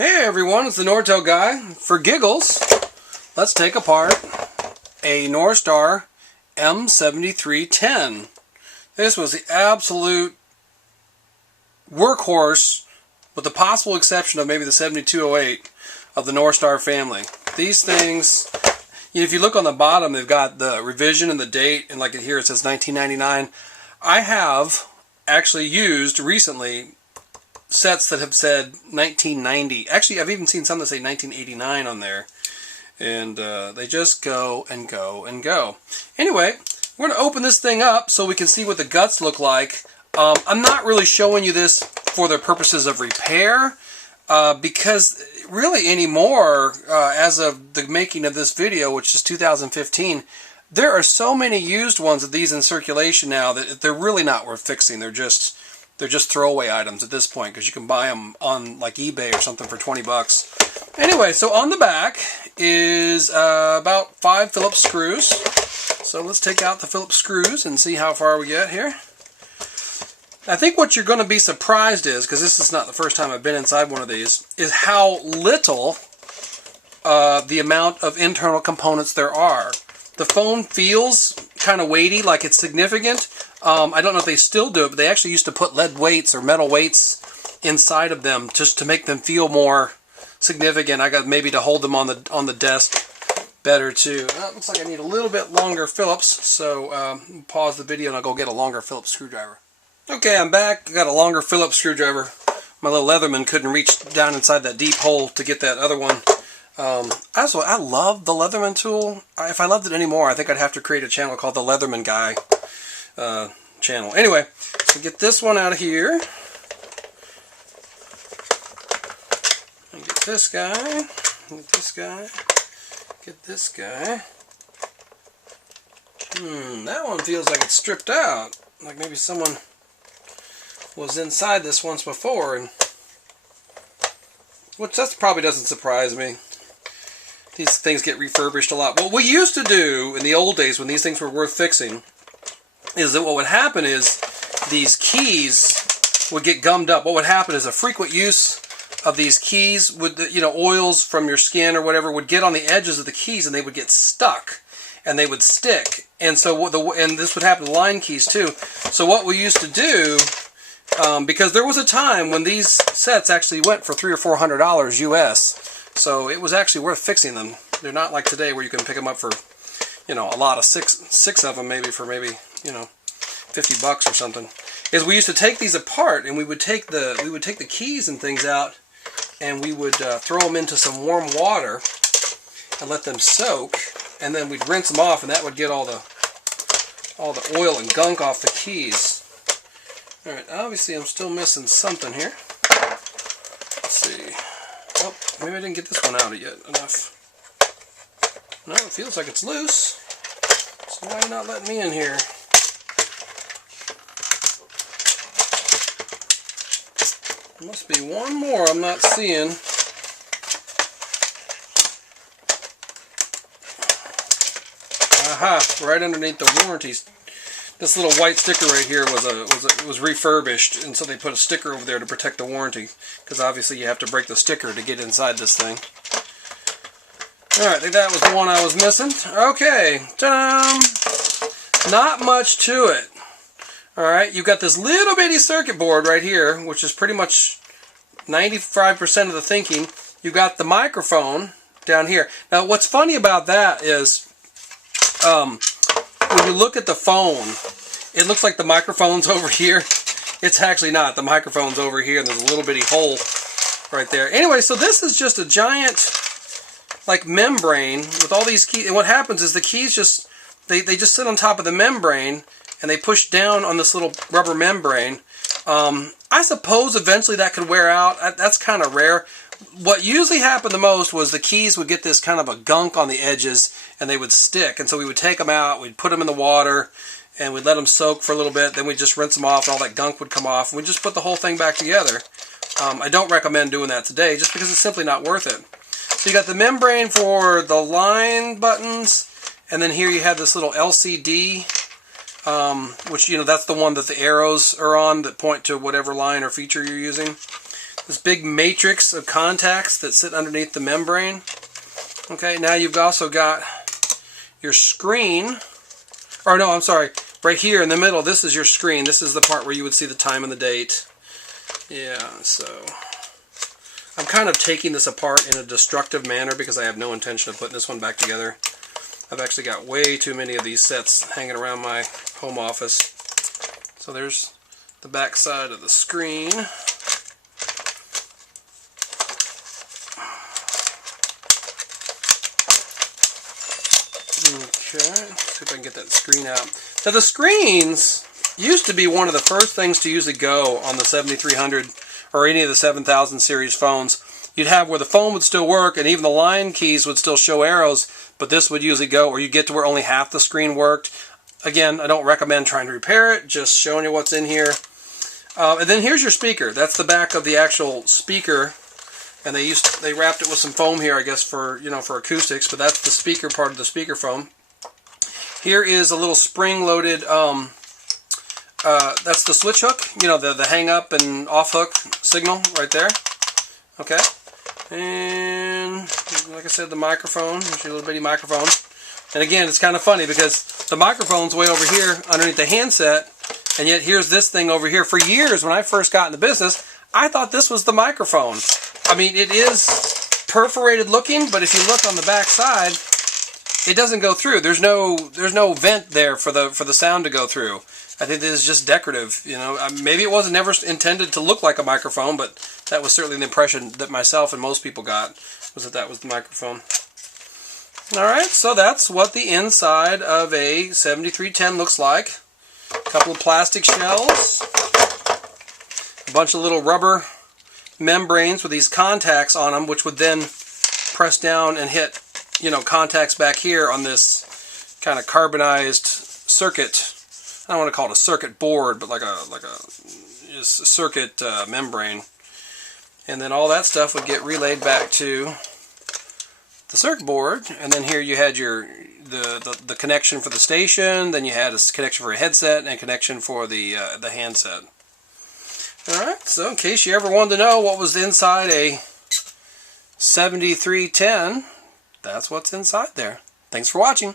Hey everyone, it's the NortelGuy. For giggles, let's take apart a Norstar M7310. This was the absolute workhorse, with the possible exception of maybe the 7208 of the Norstar family. These things, if you look on the bottom, they've got the revision and the date, and like here it says 1999. I have actually used recently sets that have said 1990. Actually, I've even seen some that say 1989 on there. And they just go and go and go. Anyway, we're going to open this thing up so we can see what the guts look like. I'm not really showing you this for the purposes of repair, because really anymore, as of the making of this video, which is 2015, there are so many used ones of these in circulation now that they're really not worth fixing. They're just throwaway items at this point, because you can buy them on like eBay or something for 20 bucks. Anyway, so on the back is about 5 Phillips screws. So let's take out the Phillips screws and see how far we get here. I think what you're going to be surprised is, because this is not the first time I've been inside one of these, is how little the amount of internal components there are. The phone feels kind of weighty, like it's significant. I don't know if they still do it, but they actually used to put lead weights or metal weights inside of them just to make them feel more significant. I got maybe to hold them on the desk better too. It looks like I need a little bit longer Phillips, so pause the video and I'll go get a longer Phillips screwdriver. Okay, I'm back. I got a longer Phillips screwdriver. My little Leatherman couldn't reach down inside that deep hole to get that other one. Also, I love the Leatherman tool. If I loved it anymore, I think I'd have to create a channel called the Leatherman Guy channel. Anyway, so get this one out of here. And get this guy. Get this guy. Get this guy. That one feels like it's stripped out. Like maybe someone was inside this once before, and which that probably doesn't surprise me. These things get refurbished a lot. What we used to do in the old days when these things were worth fixing is that what would happen is these keys would get gummed up. What would happen is a frequent use of these keys with the, oils from your skin or whatever would get on the edges of the keys, and they would get stuck and they would stick. And so and this would happen to line keys too. So what we used to do, because there was a time when these sets actually went for $300 or $400 US, so it was actually worth fixing them. They're not like today where you can pick them up for, a lot of six of them maybe for maybe, 50 bucks or something. Is we used to take these apart, and we would take the keys and things out, and we would throw them into some warm water and let them soak, and then we'd rinse them off, and that would get all the oil and gunk off the keys. All right, obviously I'm still missing something here. Let's see. Oh, maybe I didn't get this one out yet enough. No, it feels like it's loose. So why are you not letting me in here? There must be one more I'm not seeing. Aha! Right underneath the warranties. This little white sticker right here was refurbished, and so they put a sticker over there to protect the warranty, because obviously you have to break the sticker to get inside this thing. Alright, I think that was the one I was missing. Okay, ta-da! Not much to it. Alright, you've got this little bitty circuit board right here, which is pretty much 95% of the thinking. You've got the microphone down here. Now, what's funny about that is, when you look at the phone, it looks like the microphone's over here. It's actually not. The microphone's over here, and there's a little bitty hole right there. Anyway, so this is just a giant, like, membrane with all these keys. And what happens is the keys just, they just sit on top of the membrane, and they push down on this little rubber membrane. I suppose eventually that could wear out. That's kind of rare. What usually happened the most was the keys would get this kind of a gunk on the edges, and they would stick. And so we would take them out, we'd put them in the water, and we'd let them soak for a little bit. Then we'd just rinse them off, and all that gunk would come off, and we'd just put the whole thing back together. I don't recommend doing that today, just because it's simply not worth it. So you got the membrane for the line buttons, and then here you have this little LCD, which, that's the one that the arrows are on that point to whatever line or feature you're using. this big matrix of contacts that sit underneath the membrane. Okay, now you've also got your screen, or no, I'm sorry, right here in the middle, this is your screen. This is the part where you would see the time and the date. Yeah, so I'm kind of taking this apart in a destructive manner because I have no intention of putting this one back together. I've actually got way too many of these sets hanging around my home office. So there's the back side of the screen. Okay, see if I can get that screen out. Now the screens used to be one of the first things to usually go on the 7300 or any of the 7000 series phones. You'd have where the phone would still work and even the line keys would still show arrows, but this would usually go, or you get to where only half the screen worked. Again, I don't recommend trying to repair it, just showing you what's in here. And then here's your speaker. That's the back of the actual speaker. And they wrapped it with some foam here, I guess, for for acoustics, but that's the speaker part of the speaker foam. Here is a little spring-loaded, that's the switch hook, the hang up and off hook signal right there. Okay. And like I said, the microphone, here's your little bitty microphone. And again, it's kind of funny because the microphone's way over here underneath the handset, and yet here's this thing over here. For years, when I first got in the business, I thought this was the microphone. I mean, it is perforated looking, but if you look on the back side, it doesn't go through. There's no vent there for the sound to go through. I think this is just decorative. Maybe it wasn't never intended to look like a microphone, but that was certainly the impression that myself and most people got, was that was the microphone. Alright, so that's what the inside of a 7310 looks like. A couple of plastic shells, a bunch of little rubber membranes with these contacts on them, which would then press down and hit, contacts back here on this kind of carbonized circuit. I don't want to call it a circuit board, but like a just a circuit membrane. And then all that stuff would get relayed back to the circuit board, and then here you had the connection for the station, then you had a connection for a headset and a connection for the handset. Alright, so in case you ever wanted to know what was inside a 7310, that's what's inside there. Thanks for watching.